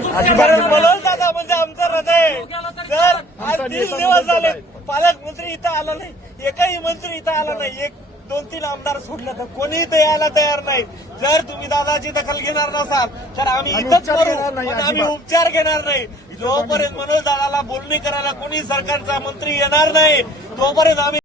मनोज दादा म्हणजे आमचं हृदय. जर आज 3 दिवस झाले पालकमंत्री इथं आला नाही, एकही मंत्री इथं आला नाही, 1-2-3 आमदार सोडलं तर कोणी इथं यायला तयार नाही. जर तुम्ही दादाची दखल घेणार नसाल तर आम्ही इथंच करू, पण आम्ही उपचार घेणार नाही. जोपर्यंत मनोज दादाला बोलणी करायला कोणी सरकारचा मंत्री येणार नाही तोपर्यंत आम्ही